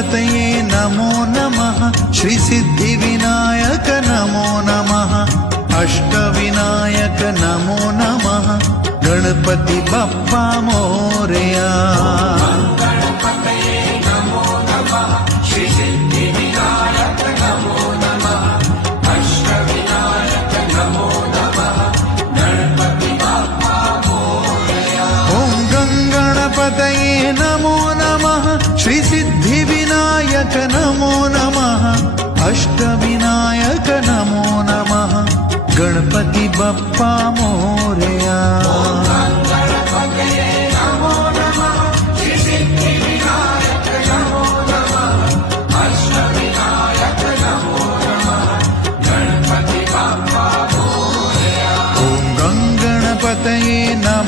गणपतये नमो नमः श्रीसिद्धिविनायक नमो नमः अष्टविनायक नमो नमः गणपति बप्पा मोरया। गणपतये नमो नमः श्रीसिद्धिविनायक नमो नमः अष्टविनायक नमो नमः गणपति बप्पा मोरया।